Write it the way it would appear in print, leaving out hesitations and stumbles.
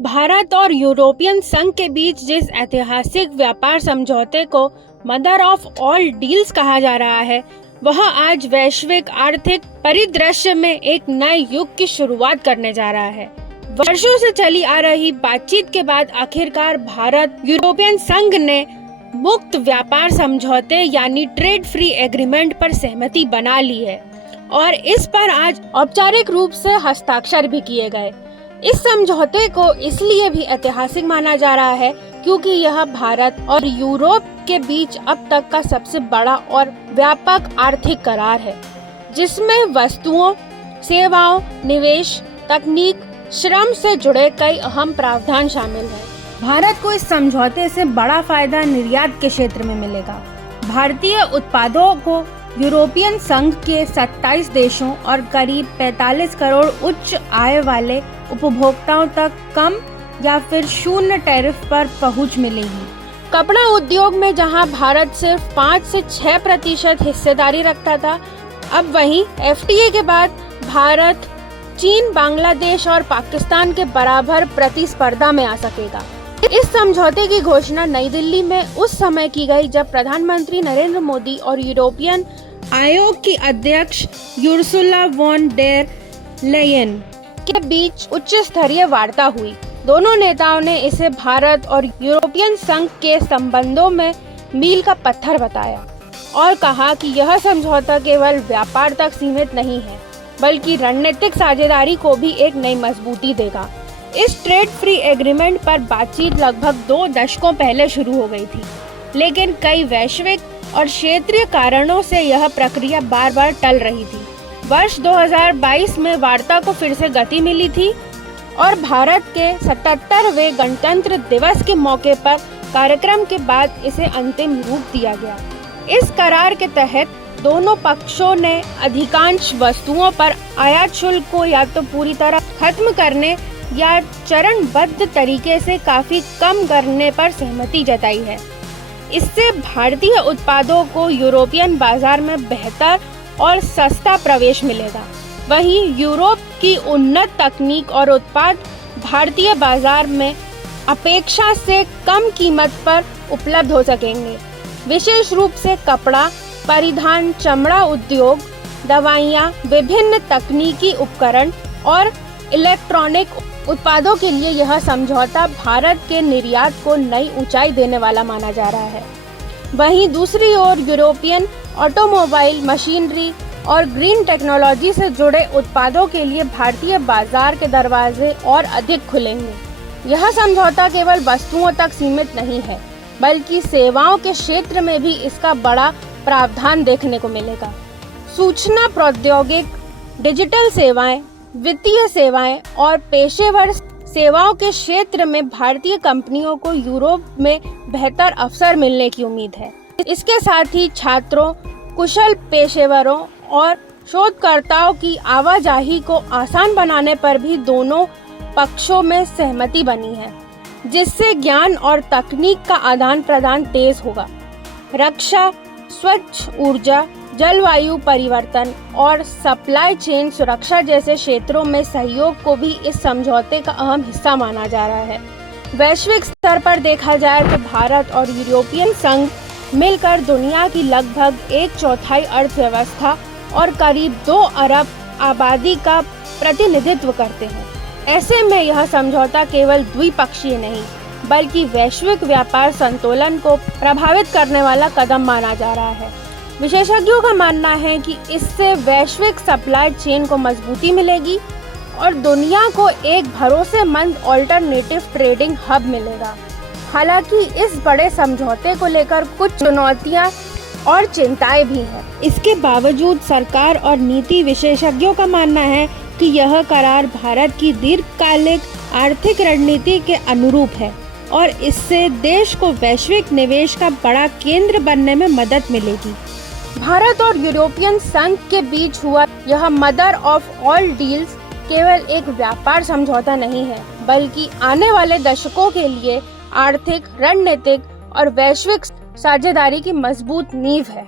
भारत और यूरोपियन संघ के बीच जिस ऐतिहासिक व्यापार समझौते को मदर ऑफ ऑल डील्स कहा जा रहा है, वह आज वैश्विक आर्थिक परिदृश्य में एक नए युग की शुरुआत करने जा रहा है। वर्षों से चली आ रही बातचीत के बाद आखिरकार भारत यूरोपियन संघ ने मुक्त व्यापार समझौते यानी ट्रेड फ्री एग्रीमेंट पर सहमति बना ली है और इस पर आज औपचारिक रूप से हस्ताक्षर भी किए गए। इस समझौते को इसलिए भी ऐतिहासिक माना जा रहा है क्योंकि यह भारत और यूरोप के बीच अब तक का सबसे बड़ा और व्यापक आर्थिक करार है, जिसमें वस्तुओं, सेवाओं, निवेश, तकनीक, श्रम से जुड़े कई अहम प्रावधान शामिल हैं। भारत को इस समझौते से बड़ा फायदा निर्यात के क्षेत्र में मिलेगा। भारतीय उत्पादों को यूरोपियन संघ के 27 देशों और करीब 45 करोड़ उच्च आय वाले उपभोक्ताओं तक कम या फिर शून्य टैरिफ पर पहुंच मिलेगी। कपड़ा उद्योग में जहां भारत सिर्फ 5 से 6% हिस्सेदारी रखता था, अब वहीं FTA के बाद भारत चीन, बांग्लादेश और पाकिस्तान के बराबर प्रतिस्पर्धा में आ सकेगा। इस समझौते की घोषणा नई दिल्ली में उस समय की गई जब प्रधानमंत्री नरेंद्र मोदी और यूरोपियन आयोग की अध्यक्ष उर्सुला वॉन डेर लेयन के बीच उच्च स्तरीय वार्ता हुई। दोनों नेताओं ने इसे भारत और यूरोपियन संघ के संबंधों में मील का पत्थर बताया और कहा कि यह समझौता केवल व्यापार तक सीमित नहीं है, बल्कि रणनीतिक साझेदारी को भी एक नई मजबूती देगा। इस ट्रेड फ्री एग्रीमेंट पर बातचीत लगभग 2 दशकों पहले शुरू हो गई थी, लेकिन कई वैश्विक और क्षेत्रीय कारणों से यह प्रक्रिया बार बार टल रही थी। वर्ष 2022 में वार्ता को फिर से गति मिली थी और भारत के 77वें गणतंत्र दिवस के मौके पर कार्यक्रम के बाद इसे अंतिम रूप दिया गया। इस करार के तहत दोनों पक्षों ने अधिकांश वस्तुओं पर आयात शुल्क को या तो पूरी तरह खत्म करने या चरणबद्ध तरीके से काफी कम करने पर सहमति जताई है। इससे भारतीय उत्पादों को यूरोपियन बाजार में बेहतर और सस्ता प्रवेश मिलेगा। वहीं यूरोप की उन्नत तकनीक और उत्पाद भारतीय बाजार में अपेक्षा से कम कीमत पर उपलब्ध हो सकेंगे। विशेष रूप से कपड़ा, परिधान, चमड़ा उद्योग, दवाइयाँ, विभिन्न तकनीकी उपकरण और इलेक्ट्रॉनिक उत्पादों के लिए यह समझौता भारत के निर्यात को नई ऊंचाई देने वाला माना जा रहा है। वहीं दूसरी ओर यूरोपियन ऑटोमोबाइल, मशीनरी और ग्रीन टेक्नोलॉजी से जुड़े उत्पादों के लिए भारतीय बाजार के दरवाजे और अधिक खुलेंगे। यह समझौता केवल वस्तुओं तक सीमित नहीं है, बल्कि सेवाओं के क्षेत्र में भी इसका बड़ा प्रावधान देखने को मिलेगा। सूचना प्रौद्योगिकी, डिजिटल सेवाएं, वित्तीय सेवाएं और पेशेवर सेवाओं के क्षेत्र में भारतीय कंपनियों को यूरोप में बेहतर अवसर मिलने की उम्मीद है। इसके साथ ही छात्रों, कुशल पेशेवरों और शोधकर्ताओं की आवाजाही को आसान बनाने पर भी दोनों पक्षों में सहमति बनी है, जिससे ज्ञान और तकनीक का आदान प्रदान तेज होगा। रक्षा, स्वच्छ ऊर्जा, जलवायु परिवर्तन और सप्लाई चेन सुरक्षा जैसे क्षेत्रों में सहयोग को भी इस समझौते का अहम हिस्सा माना जा रहा है। वैश्विक स्तर पर देखा जाए तो भारत और यूरोपियन संघ मिलकर दुनिया की लगभग 1/4 अर्थव्यवस्था और करीब 2 अरब आबादी का प्रतिनिधित्व करते हैं। ऐसे में यह समझौता केवल द्विपक्षीय नहीं, बल्कि वैश्विक व्यापार संतुलन को प्रभावित करने वाला कदम माना जा रहा है। विशेषज्ञों का मानना है कि इससे वैश्विक सप्लाई चेन को मजबूती मिलेगी और दुनिया को एक भरोसेमंद ऑल्टरनेटिव ट्रेडिंग हब मिलेगा। हालांकि इस बड़े समझौते को लेकर कुछ चुनौतियां और चिंताएं भी हैं। इसके बावजूद सरकार और नीति विशेषज्ञों का मानना है कि यह करार भारत की दीर्घकालिक आर्थिक रणनीति के अनुरूप है और इससे देश को वैश्विक निवेश का बड़ा केंद्र बनने में मदद मिलेगी। भारत और यूरोपियन संघ के बीच हुआ यह मदर ऑफ ऑल डील्स केवल एक व्यापार समझौता नहीं है, बल्कि आने वाले दशकों के लिए आर्थिक, रणनीतिक और वैश्विक साझेदारी की मजबूत नींव है।